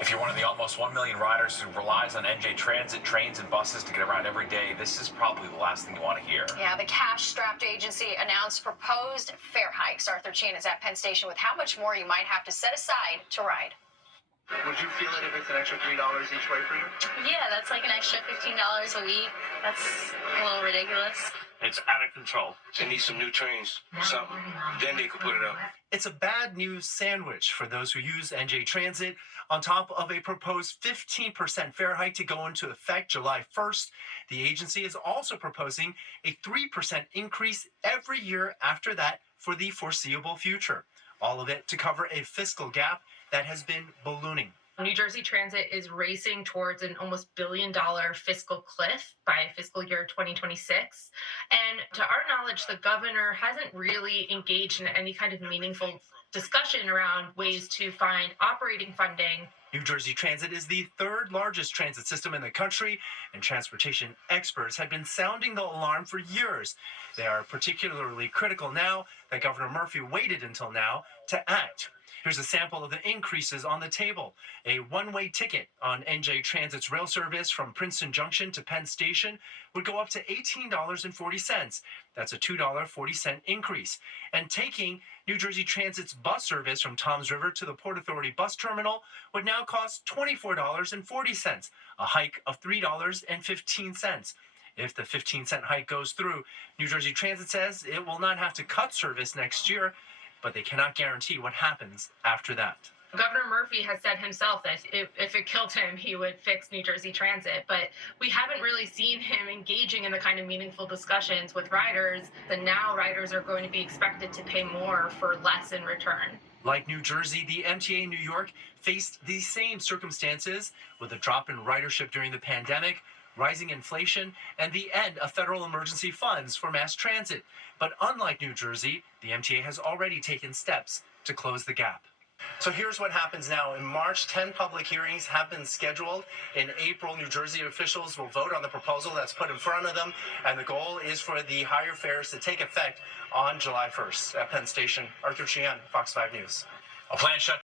If you're one of the almost 1 million riders who relies on NJ Transit trains and buses to get around every day, this is probably the last thing you want to hear. Yeah, the cash-strapped agency announced proposed fare hikes. Arthur Chan is at Penn Station with how much more you might have to set aside to ride. Would you feel it if it's an extra $3 each way for you? Yeah, that's like an extra $15 a week. That's a little ridiculous. It's out of control. They need some new trains, something. Then they could put it up. It's a bad news sandwich for those who use NJ Transit. On top of a proposed 15% fare hike to go into effect July 1st, the agency is also proposing a 3% increase every year after that for the foreseeable future. All of it to cover a fiscal gap that has been ballooning. New Jersey Transit is racing towards an almost $1 billion fiscal cliff by fiscal year 2026. And to our knowledge, the governor hasn't really engaged in any kind of meaningful discussion around ways to find operating funding. New Jersey Transit is the third largest transit system in the country, and transportation experts had been sounding the alarm for years. They are particularly critical now that Governor Murphy waited until now to act. Here's a sample of the increases on the table. A one-way ticket on NJ Transit's rail service from Princeton Junction to Penn Station would go up to $18.40. That's a $2.40 increase. And taking New Jersey Transit's bus service from Toms River to the Port Authority bus terminal would now cost $24.40, a hike of $3.15. If the 15-cent hike goes through, New Jersey Transit says it will not have to cut service next year, but they cannot guarantee what happens after that. Governor Murphy has said himself that if it killed him, he would fix New Jersey Transit. But we haven't really seen him engaging in the kind of meaningful discussions with riders. And now riders are going to be expected to pay more for less in return. Like New Jersey, the MTA New York faced the same circumstances with a drop in ridership during the pandemic, rising inflation, and the end of federal emergency funds for mass transit. But unlike New Jersey, the MTA has already taken steps to close the gap. So here's what happens now. In March, 10 public hearings have been scheduled. In April, New Jersey officials will vote on the proposal that's put in front of them, and the goal is for the higher fares to take effect on July 1st. At Penn Station, Arthur Sheehan, Fox 5 News. A planned shutdown